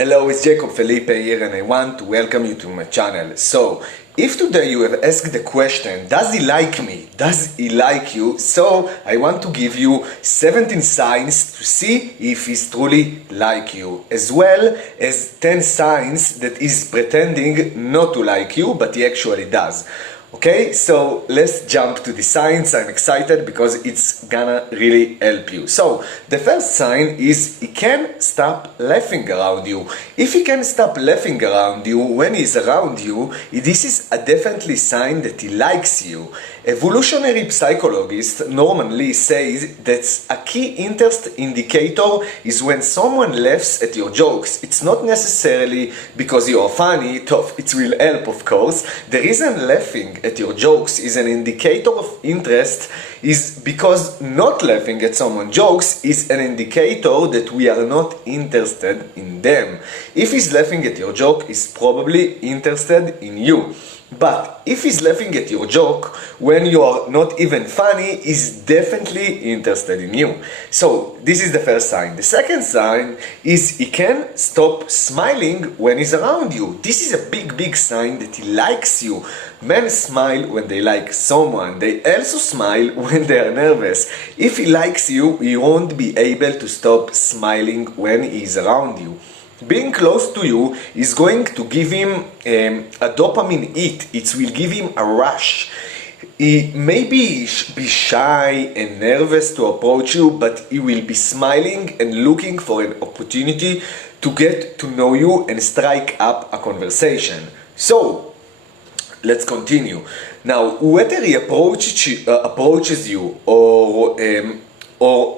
Hello, it's Jacob Felipe here and I want to welcome you to my channel. So, if today you have asked the question, does he like me? Does he like you? So, I want to give you 17 signs to see if he's truly like you, as well as 10 signs that he's pretending not to like you, but he actually does. Okay, so let's jump to the signs. I'm excited because it's gonna really help you. So, the first sign is he can't stop laughing around you. If he can stop laughing around you when he's around you, this is a definitely sign that he likes you. Evolutionary psychologists normally say that a key interest indicator is when someone laughs at your jokes. It's not necessarily because you are funny, it will help of course. The reason laughing at your jokes is an indicator of interest is because not laughing at someone's jokes is an indicator that we are not interested in them. If he's laughing at your joke, he's probably interested in you. But if he's laughing at your joke when you are not even funny, he's definitely interested in you. So this is the first sign. The second sign is he can stop smiling when he's around you. This is a big sign that he likes you. Men smile when they like someone. They also smile when they are nervous. If he likes you, he won't be able to stop smiling when he's around you. Being close to you is going to give him a dopamine hit. It will give him a rush. He may be shy and nervous to approach you, but he will be smiling and looking for an opportunity to get to know you and strike up a conversation. So, let's continue. Now, whether he approaches you or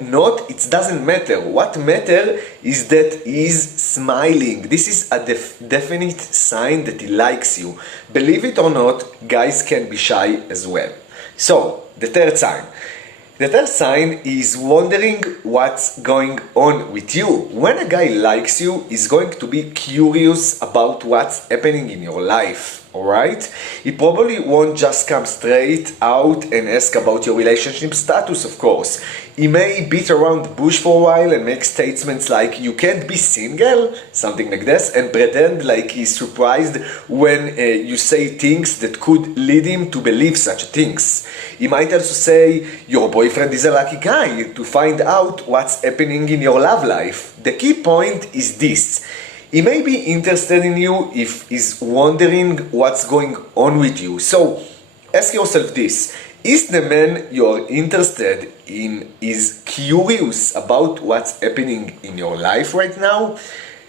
not, it doesn't matter. What matters is that he's smiling. This is a definite sign that he likes you. Believe it or not, guys can be shy as well. So, the third sign. The third sign is wondering what's going on with you. When a guy likes you, he's going to be curious about what's happening in your life. Alright? He probably won't just come straight out and ask about your relationship status, of course. He may beat around the bush for a while and make statements like, you can't be single, something like this, and pretend like he's surprised when you say things that could lead him to believe such things. He might also say, your boyfriend is a lucky guy, to find out what's happening in your love life. The key point is this. He may be interested in you if he's wondering what's going on with you. So, ask yourself this. Is the man you're interested in is curious about what's happening in your life right now?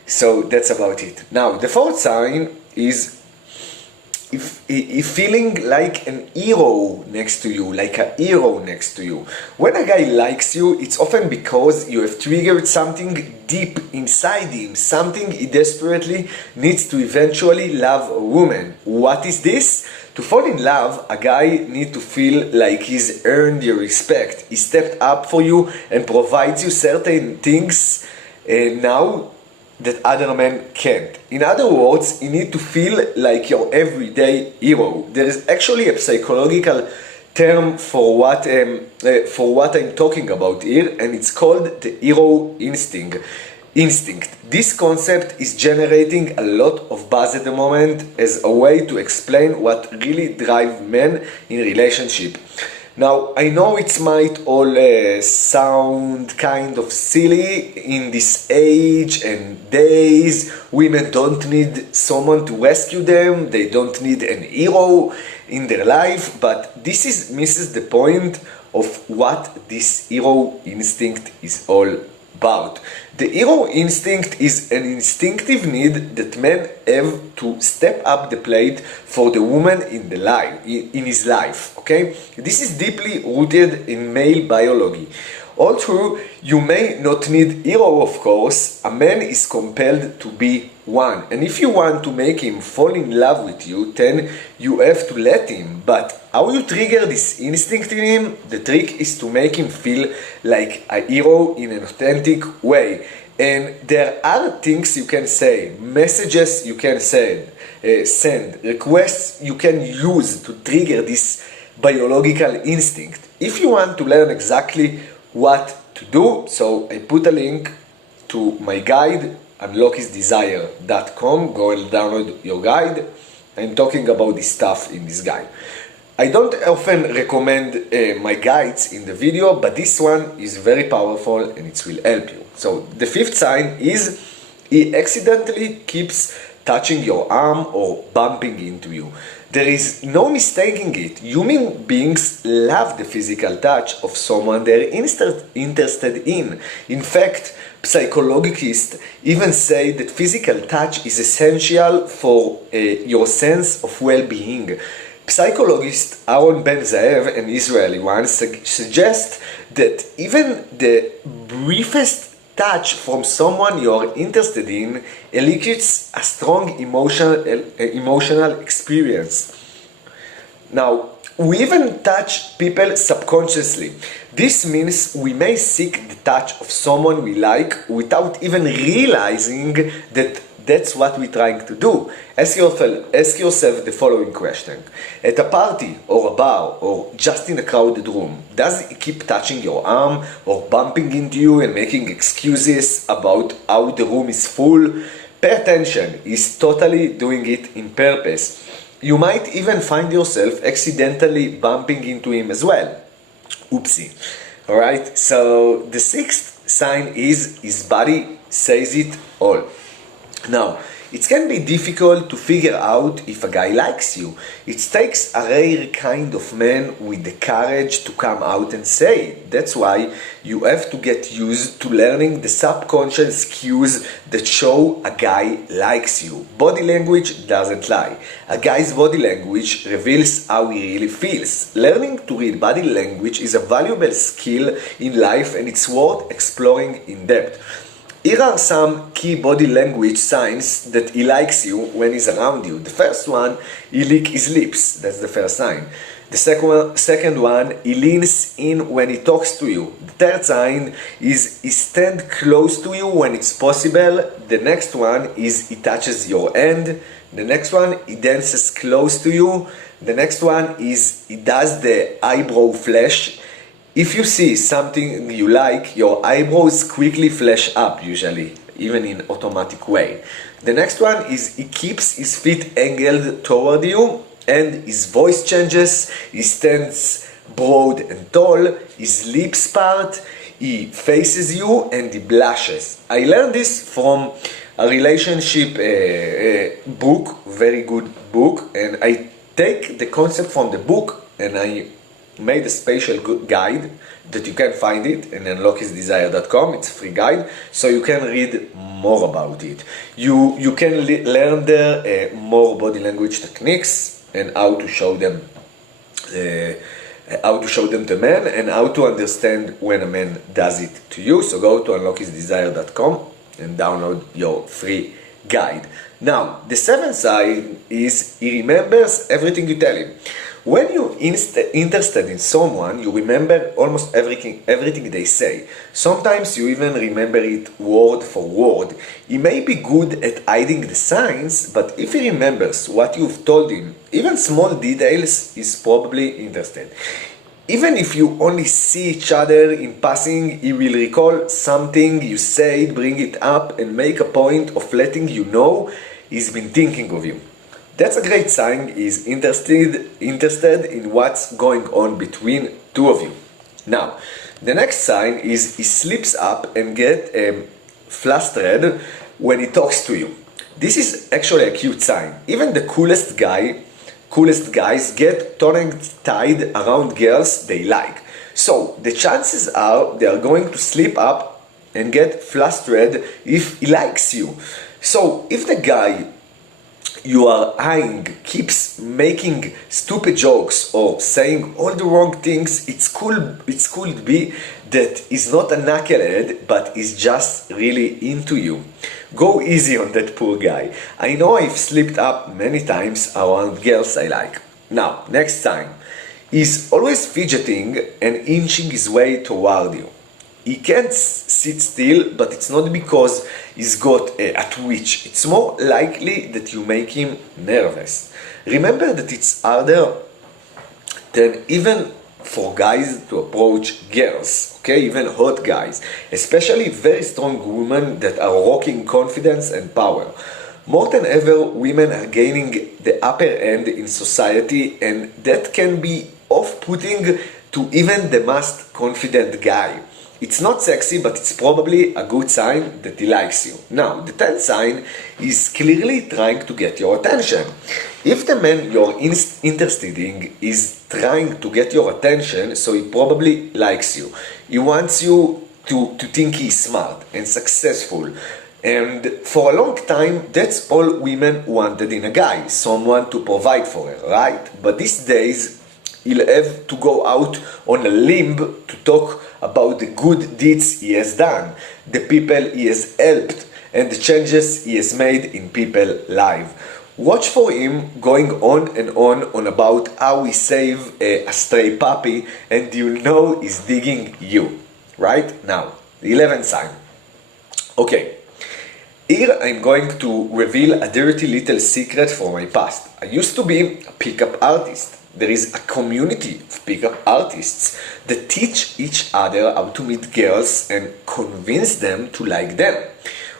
So, that's about it. Now, the fourth sign is if feeling like an hero next to you, like a hero next to you. When a guy likes you, it's often because you have triggered something deep inside him, something he desperately needs to eventually love a woman. What is this? To fall in love, a guy needs to feel like he's earned your respect. He stepped up for you and provides you certain things now that other men can't. In other words, you need to feel like your everyday hero. There is actually a psychological term for what I'm talking about here, and it's called the hero instinct. This concept is generating a lot of buzz at the moment as a way to explain what really drives men in relationship. Now, I know it might all sound kind of silly in this age and days. Women don't need someone to rescue them. They don't need an hero in their life. But this misses the point of what this hero instinct is all about. The hero instinct is an instinctive need that men have to step up the plate for the woman in his life. Okay? This is deeply rooted in male biology. Although you may not need hero, of course, a man is compelled to be one. And if you want to make him fall in love with you, then you have to let him. But how you trigger this instinct in him? The trick is to make him feel like a hero in an authentic way. And there are things you can say, messages you can send, requests you can use to trigger this biological instinct. If you want to learn exactly what to do, so I put a link to my guide unlockhisdesire.com. Go and download your guide. I'm talking about this stuff in this guide. I don't often recommend my guides in the video, but this one is very powerful and it will help you. So the fifth sign is he accidentally keeps touching your arm or bumping into you. There is no mistaking it. Human beings love the physical touch of someone they're interested in. In fact, psychologists even say that physical touch is essential for your sense of well-being. Psychologist Aaron Ben Zaev, an Israeli one, suggest that even the briefest touch from someone you are interested in elicits a strong emotional experience. Now, we even touch people subconsciously. This means we may seek the touch of someone we like without even realizing that that's what we're trying to do. Ask yourself the following question. At a party or a bar or just in a crowded room, does he keep touching your arm or bumping into you and making excuses about how the room is full? Pay attention, he's totally doing it in purpose. You might even find yourself accidentally bumping into him as well. Oopsie. Alright, so the sixth sign is his body says it all. Now, it can be difficult to figure out if a guy likes you. It takes a rare kind of man with the courage to come out and say it. That's why you have to get used to learning the subconscious cues that show a guy likes you. Body language doesn't lie. A guy's body language reveals how he really feels. Learning to read body language is a valuable skill in life and it's worth exploring in depth. Here are some key body language signs that he likes you when he's around you. The first one, he licks his lips. That's the first sign. The second one, he leans in when he talks to you. The third sign is he stands close to you when it's possible. The next one is he touches your hand. The next one, he dances close to you. The next one is he does the eyebrow flash. If you see something you like, your eyebrows quickly flash up usually, even in automatic way. The next one is he keeps his feet angled toward you and his voice changes, he stands broad and tall, his lips part, he faces you and he blushes. I learned this from a relationship book, very good book, and I take the concept from the book and I made a special guide that you can find it in unlockhisdesire.com. It's a free guide, so you can read more about it. You can learn there more body language techniques and how to show them to men and how to understand when a man does it to you. So go to unlockhisdesire.com and download your free guide. Now, the seventh sign is he remembers everything you tell him. When you're interested in someone, you remember almost everything they say. Sometimes you even remember it word for word. He may be good at hiding the signs, but if he remembers what you've told him, even small details, he's probably interested. Even if you only see each other in passing, he will recall something you said, bring it up, and make a point of letting you know he's been thinking of you. That's a great sign he's interested in what's going on between two of you. Now, the next sign is he slips up and gets flustered when he talks to you. This is actually a cute sign. Even the coolest guys get tongue-tied around girls they like. So the chances are they are going to slip up and get flustered if he likes you. So if the guy you are eyeing keeps making stupid jokes or saying all the wrong things, it could be that he's not a knucklehead, but he's just really into you. Go easy on that poor guy. I know I've slipped up many times around girls I like. Now, next time. He's always fidgeting and inching his way toward you. He can't sit still, but it's not because he's got a twitch. It's more likely that you make him nervous. Remember that it's harder than even for guys to approach girls, okay, even hot guys, especially very strong women that are rocking confidence and power. More than ever, women are gaining the upper end in society, and that can be off-putting to even the most confident guy. It's not sexy, but it's probably a good sign that he likes you. Now, the 10th sign is clearly trying to get your attention. If the man you're interested in is trying to get your attention, so he probably likes you. He wants you to think he's smart and successful. And for a long time, that's all women wanted in a guy, someone to provide for her, right? But these days, he'll have to go out on a limb to talk about the good deeds he has done, the people he has helped, and the changes he has made in people's lives. Watch for him going on and on about how he saved a stray puppy, and you know he's digging you. Right? Now, the 11th sign. Okay. Here I'm going to reveal a dirty little secret from my past. I used to be a pickup artist. There is a community of pickup artists that teach each other how to meet girls and convince them to like them.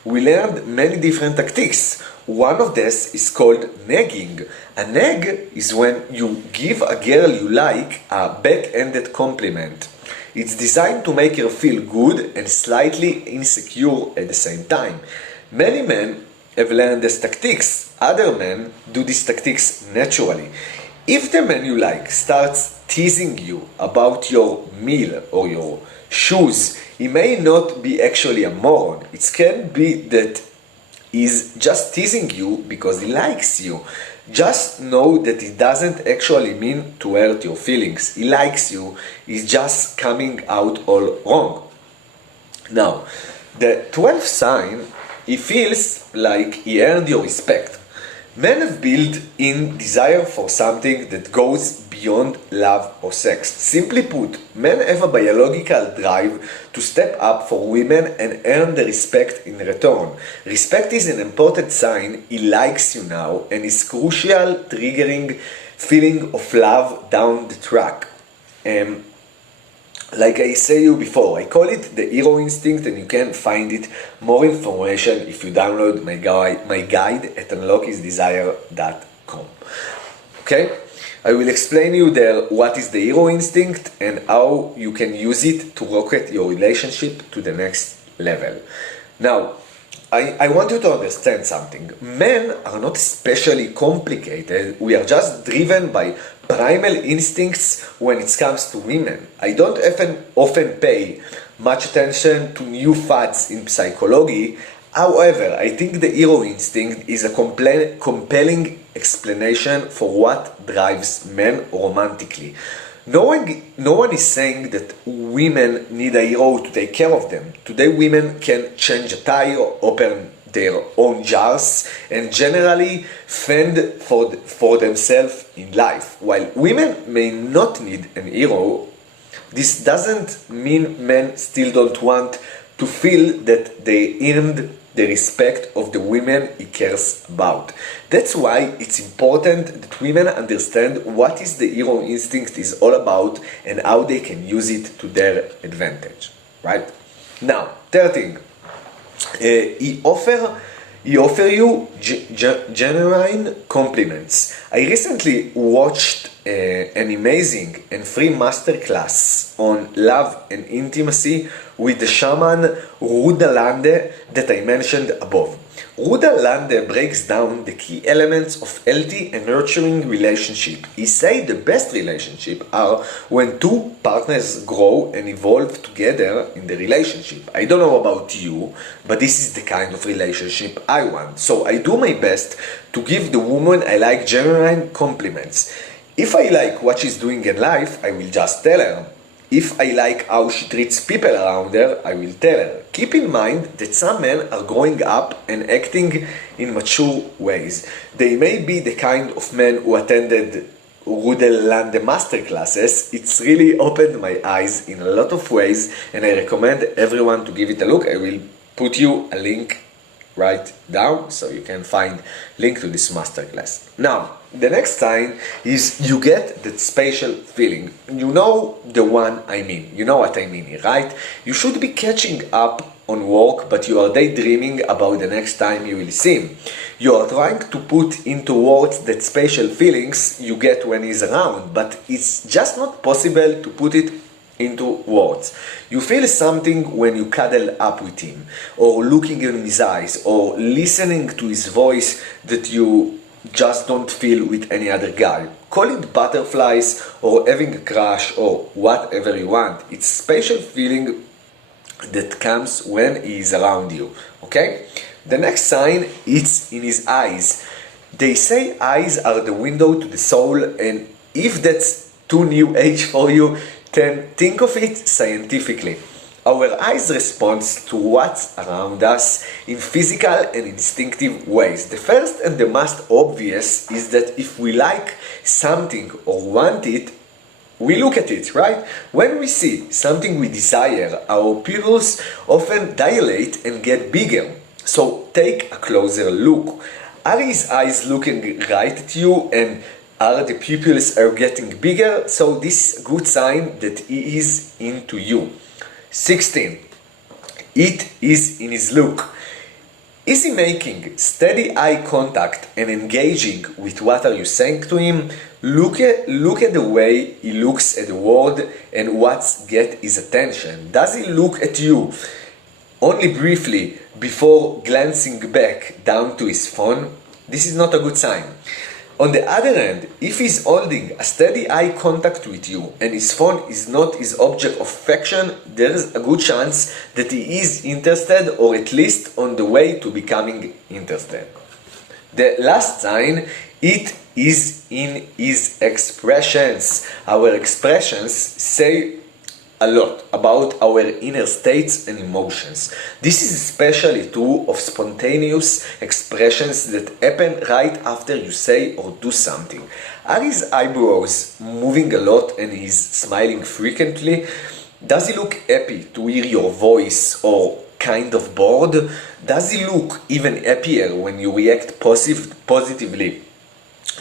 We learned many different tactics. One of this is called nagging. A nag is when you give a girl you like a back-ended compliment. It's designed to make her feel good and slightly insecure at the same time. Many men have learned these tactics. Other men do these tactics naturally. If the man you like starts teasing you about your meal or your shoes, he may not be actually a moron. It can be that he's just teasing you because he likes you. Just know that it doesn't actually mean to hurt your feelings. He likes you. He's just coming out all wrong. Now, the 12th sign, he feels like he earned your respect. Men have built-in desire for something that goes beyond love or sex. Simply put, men have a biological drive to step up for women and earn the respect in return. Respect is an important sign he likes you now and is crucial triggering feeling of love down the track. Like I say you before, I call it the hero instinct, and you can find it more information if you download my guide at unlockhisdesire.com. Okay? I will explain you there what is the hero instinct and how you can use it to rocket your relationship to the next level. Now, I want you to understand something. Men are not especially complicated. We are just driven by primal instincts when it comes to women. I don't often pay much attention to new fads in psychology. However, I think the hero instinct is a compelling explanation for what drives men romantically. No one is saying that women need a hero to take care of them. Today women can change a tire, open their own jars, and generally fend for themselves in life. While women may not need an hero, this doesn't mean men still don't want to feel that they earned the respect of the women he cares about. That's why it's important that women understand what is the hero instinct is all about and how they can use it to their advantage, right? Now, third thing, he offer you genuine compliments. I recently watched an amazing and free masterclass on love and intimacy with the shaman Ruda Lande that I mentioned above. Ruda Lande breaks down the key elements of healthy and nurturing relationship. He says the best relationships are when two partners grow and evolve together in the relationship. I don't know about you, but this is the kind of relationship I want. So I do my best to give the woman I like genuine compliments. If I like what she's doing in life, I will just tell her. If I like how she treats people around her, I will tell her. Keep in mind that some men are growing up and acting in mature ways. They may be the kind of men who attended Rudelande masterclasses. It's really opened my eyes in a lot of ways, and I recommend everyone to give it a look. I will put you a link write down so you can find link to this masterclass. Now, the next sign is you get that spatial feeling. You know the one I mean. You know what I mean here, right? You should be catching up on work, but you are daydreaming about the next time you will see him. You are trying to put into words that spatial feelings you get when he's around, but it's just not possible to put it into words. You feel something when you cuddle up with him, or looking in his eyes, or listening to his voice that you just don't feel with any other guy. Call it butterflies, or having a crush, or whatever you want. It's spatial feeling that comes when he is around you. Okay? The next sign is in his eyes. They say eyes are the window to the soul, and if that's too new age for you, then think of it scientifically. Our eyes respond to what's around us in physical and instinctive ways. The first and the most obvious is that if we like something or want it, we look at it, right? When we see something we desire, our pupils often dilate and get bigger. So take a closer look. Are his eyes looking right at you, and are the pupils are getting bigger? So this is a good sign that he is into you. 16. It is in his look. Is he making steady eye contact and engaging with what are you saying to him? Look at the way he looks at the world and what's get his attention. Does he look at you only briefly before glancing back down to his phone? This is not a good sign. On the other hand, if he's holding a steady eye contact with you and his phone is not his object of affection, there is a good chance that he is interested, or at least on the way to becoming interested. The last sign, it is in his expressions. Our expressions say a lot about our inner states and emotions. This is especially true of spontaneous expressions that happen right after you say or do something. Are his eyebrows moving a lot and he's smiling frequently? Does he look happy to hear your voice or kind of bored? Does he look even happier when you react positively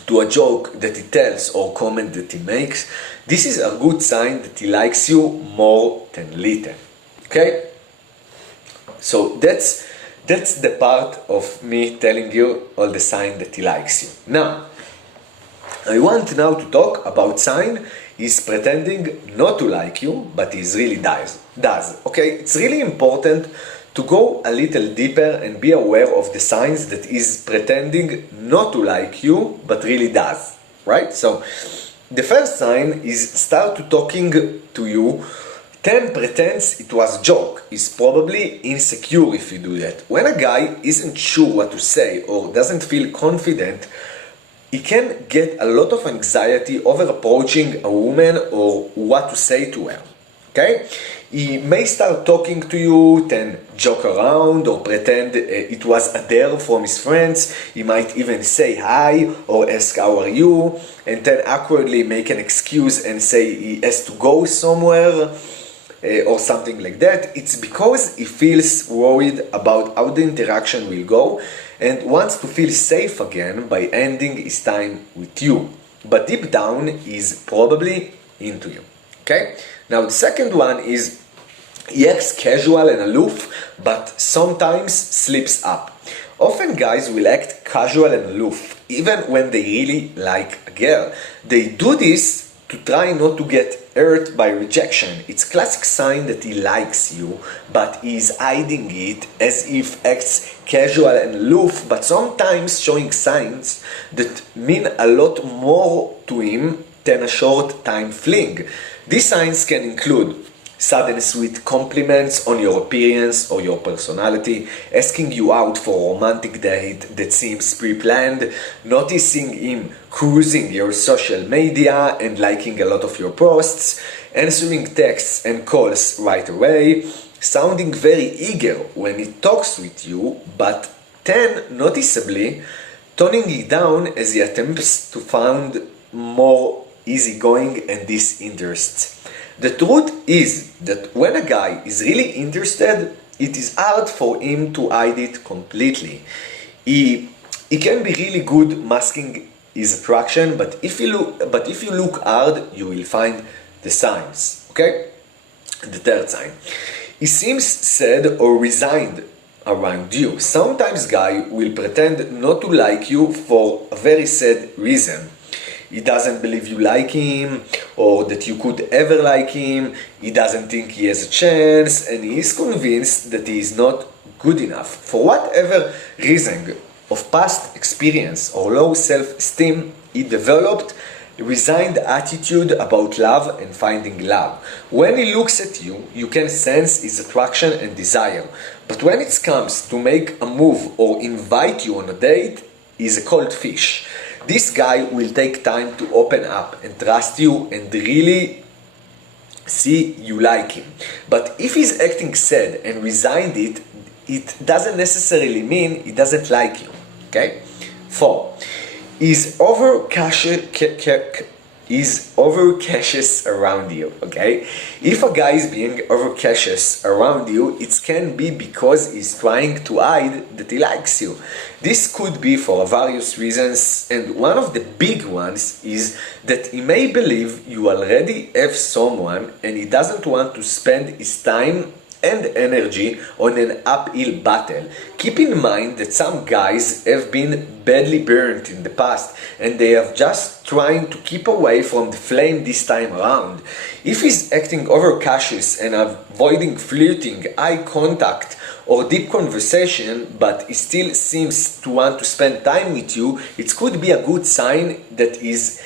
to a joke that he tells or comment that he makes? This is a good sign that he likes you more than little. Okay? So that's the part of me telling you all the sign that he likes you. Now, I want now to talk about sign he's pretending not to like you, but he really does. Okay? It's really important to go a little deeper and be aware of the signs that is pretending not to like you, but really does, right? So, the first sign is start to talking to you, then pretends it was a joke. He's probably insecure if you do that. When a guy isn't sure what to say or doesn't feel confident, he can get a lot of anxiety over approaching a woman or what to say to her. Okay? He may start talking to you, then joke around or pretend it was a dare from his friends. He might even say hi or ask how are you, and then awkwardly make an excuse and say he has to go somewhere or something like that. It's because he feels worried about how the interaction will go and wants to feel safe again by ending his time with you. But deep down, he's probably into you. Okay? Now the second one is he acts casual and aloof, but sometimes slips up. Often guys will act casual and aloof, even when they really like a girl. They do this to try not to get hurt by rejection. It's a classic sign that he likes you, but he is hiding it as if acts casual and aloof, but sometimes showing signs that mean a lot more to him than a short time fling. These signs can include sudden sweet compliments on your appearance or your personality, asking you out for a romantic date that seems pre-planned, noticing him cruising your social media and liking a lot of your posts, answering texts and calls right away, sounding very eager when he talks with you, but then noticeably toning it down as he attempts to find more easygoing and disinterested. The truth is that when a guy is really interested, it is hard for him to hide it completely. He can be really good masking his attraction, but if you look hard, you will find the signs. Okay? The third sign. He seems sad or resigned around you. Sometimes guy will pretend not to like you for a very sad reason. He doesn't believe you like him or that you could ever like him. He doesn't think he has a chance, and he is convinced that he is not good enough. For whatever reason of past experience or low self-esteem, he developed a resigned attitude about love and finding love. When he looks at you, you can sense his attraction and desire. But when it comes to make a move or invite you on a date, he's a cold fish. This guy will take time to open up and trust you and really see you like him. But if he's acting sad and resigned, it doesn't necessarily mean he doesn't like you. Okay? 4. Is over cautious around you. Okay? If a guy is being over cautious around you, it can be because he's trying to hide that he likes you. This could be for various reasons, and one of the big ones is that he may believe you already have someone and he doesn't want to spend his time and energy on an uphill battle. Keep in mind that some guys have been badly burnt in the past and they are just trying to keep away from the flame this time around. If he's acting overcautious and avoiding flirting, eye contact, or deep conversation, but he still seems to want to spend time with you, it could be a good sign that he's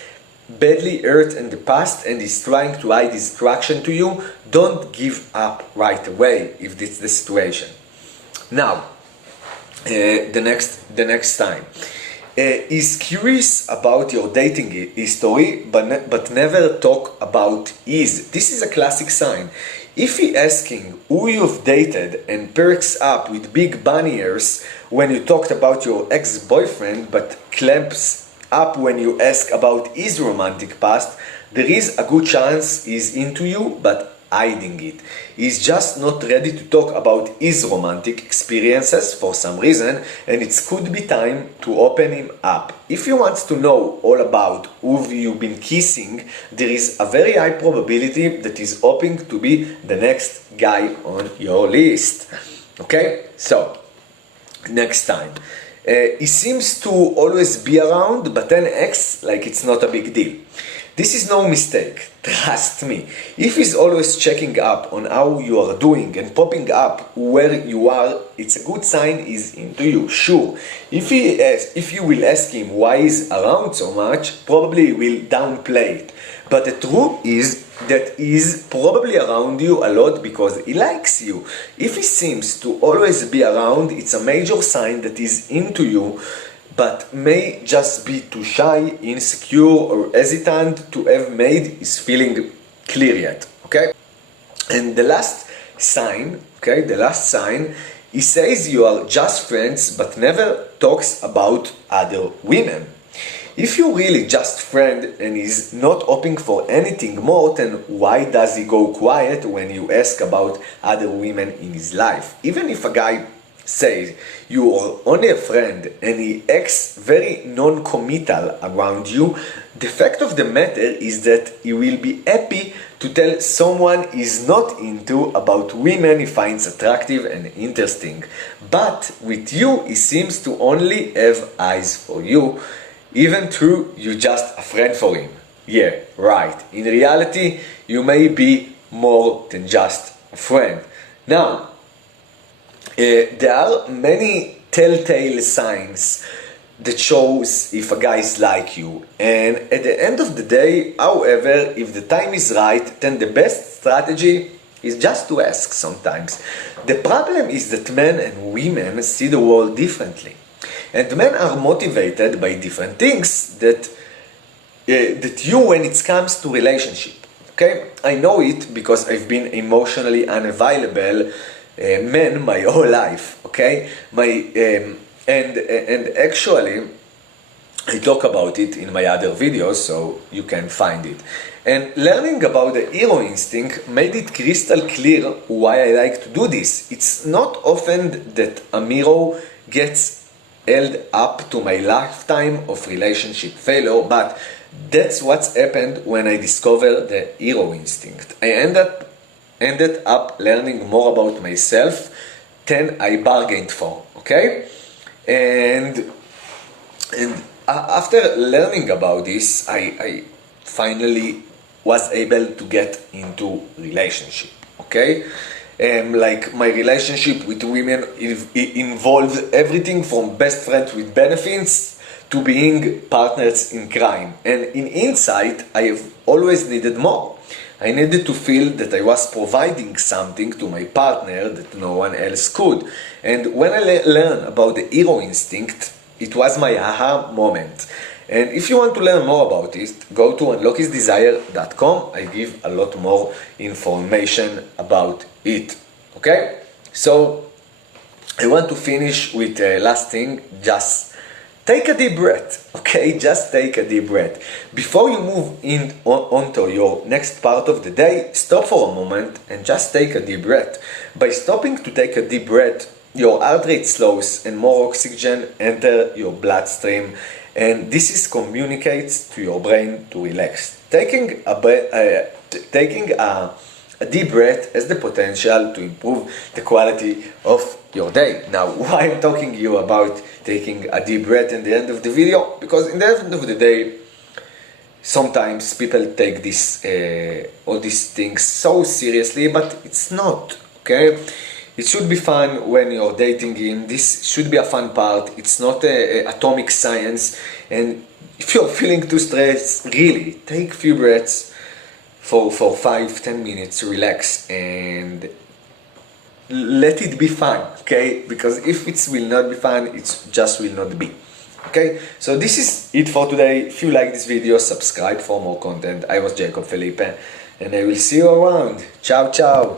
badly hurt in the past and is trying to hide his attraction to you. Don't give up right away if this is the situation. Now, the next time. Is curious about your dating history, but never talk about his. This is a classic sign. If he asking who you've dated and perks up with big bunny ears when you talked about your ex-boyfriend, but clamps up when you ask about his romantic past, there is a good chance he's into you but hiding it. He's just not ready to talk about his romantic experiences for some reason, and it could be time to open him up. If you want to know all about who you've been kissing, there is a very high probability that he's hoping to be the next guy on your list. Okay? So, next time. He seems to always be around, but then acts like it's not a big deal. This is no mistake, trust me. If he's always checking up on how you are doing and popping up where you are, it's a good sign he's into you, sure. If you will ask him why he's around so much, probably he will downplay it. But the truth is that he's probably around you a lot because he likes you. If he seems to always be around, it's a major sign that he's into you, but may just be too shy, insecure, or hesitant to have made his feeling clear yet. Okay? And the last sign, he says you are just friends but never talks about other women. If you're really just friend and he's not hoping for anything more, then why does he go quiet when you ask about other women in his life? Even if a guy says you are only a friend and he acts very non-committal around you, the fact of the matter is that he will be happy to tell someone he's not into about women he finds attractive and interesting. But with you, he seems to only have eyes for you, even though you're just a friend for him. Yeah, right. In reality, you may be more than just a friend. Now, there are many telltale signs that shows if a guy is like you. And at the end of the day, however, if the time is right, then the best strategy is just to ask sometimes. The problem is that men and women see the world differently. And men are motivated by different things that you when it comes to relationship. Okay? I know it because I've been emotionally unavailable man my whole life. Okay? And actually I talk about it in my other videos, so you can find it. And learning about the hero instinct made it crystal clear why I like to do this. It's not often that a hero gets held up to my lifetime of relationship failure, but that's what's happened when I discovered the hero instinct. I ended up learning more about myself than I bargained for, okay? And after learning about this, I finally was able to get into relationship, okay? Like my relationship with women involved everything from best friends with benefits to being partners in crime. And in insight, I have always needed more. I needed to feel that I was providing something to my partner that no one else could. And when I learned about the hero instinct, it was my aha moment. And if you want to learn more about it, go to unlockhisdesire.com. I give a lot more information about it. Okay? So, I want to finish with the last thing. Just take a deep breath. Okay? Just take a deep breath. Before you move onto your next part of the day, stop for a moment and just take a deep breath. By stopping to take a deep breath, your heart rate slows and more oxygen enter your bloodstream, and this communicates to your brain to relax. Taking a deep breath has the potential to improve the quality of your day. Now, why I'm talking to you about taking a deep breath in the end of the video? Because in the end of the day, sometimes people take all these things so seriously, but it's not, okay? It should be fun when you're dating him. This should be a fun part. It's not atomic science. And if you're feeling too stressed, really, take a few breaths for 5-10 minutes, relax, and let it be fun, okay? Because if it will not be fun, it just will not be. Okay, so this is it for today. If you like this video, subscribe for more content. I was Jacob Felipe, and I will see you around. Ciao, ciao.